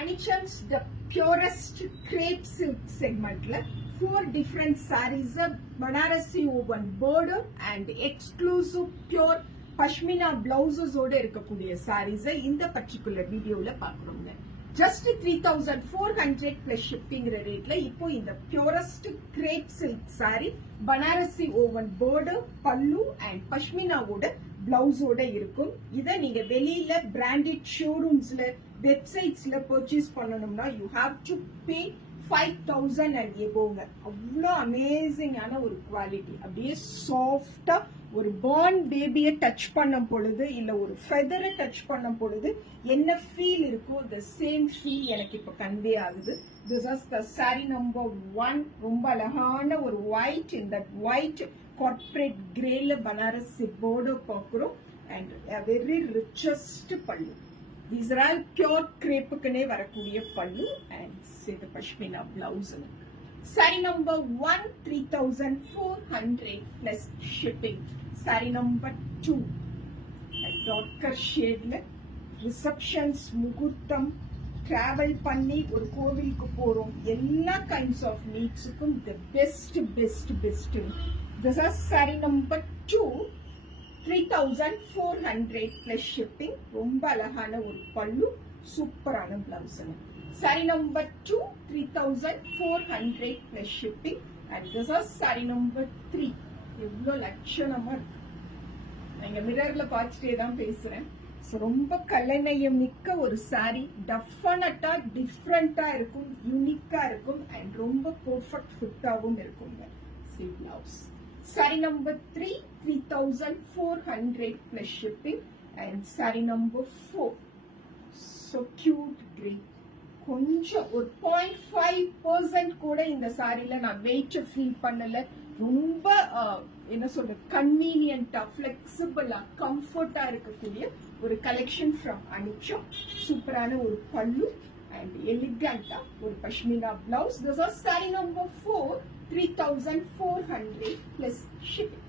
Anichams, the purest crepe silk segment, 4 different sarees, Banarasi woven border and exclusive pure pashmina blouses oda irukkudiya sarees in the particular video la paakuronga. Just 3,400 plus shipping rate la ipo in the purest crepe silk saree Banarasi woven border, pallu and pashmina oda blouse oda irukum. Idha neenga velila branded showrooms la websites la purchase பண்ணனும்னா you have to pay 5,000 and above. அவ்வளோ அமேசிங்கான ஒரு quality. அப்படியே சாஃப்டா ஒரு born பேபியை touch பண்ணும் பொழுது இல்ல ஒரு ஃபெதரை டச் பண்ணும் பொழுது என்ன ஃபீல் இருக்கோ the same feel எனக்கு இப்ப கன்வே ஆகுது. This is the saree number 1. ரொம்ப அழகான ஒரு white, in that white corporate grayல Banarasi border பார்க்கிறோம் and a very richest pallu. These are all pure crepe kane varakudiya pallu and say the pashmina blouse. Saree number 1, 3,400 plus shipping. Saree number 2, a darker shade le receptions, muhurtam, travel panni or kovilku porom, ella kinds of needs kum the best. This is saree number 2. 3,400 plus shipping. ரொம்ப அழகான ஒரு பல்லு, சூப்பரான blouse. saree number 2, 3,400 plus shipping and this is saree number 3. எவ்வளவு லட்சணமா இருக்கு. நான் மிரர்ல பார்த்துட்டே தான் பேசுறேன். ரொம்ப கலைநயம் மிக்க ஒரு saree, டெஃபினட்டா டிஃபரண்டா இருக்கும், யூனிக்கா இருக்கும் and ரொம்ப பெர்ஃபெக்ட் ஃபிட்டாவும் இருக்குங்க. see blouse. Saree number 3, 3,400 plus shipping and saree number 4. So cute grey. கொஞ்சம் ஒரு 0.5% கூட இந்த சாரில நான் வெயிட் ஃபீல் பண்ணல. ரொம்ப என்ன சொல்ற கன்வீனியன்ட்டா, ஃபிளெக்சிபிளா, கம்ஃபர்ட்டா இருக்கக்கூடிய ஒரு கலெக்ஷன் ஃப்ரம் அனிச்சம். சூப்பரான ஒரு பல்லு and elegant ஒரு pashmina blouse. This is saree number 4, 3,400 plus shipping.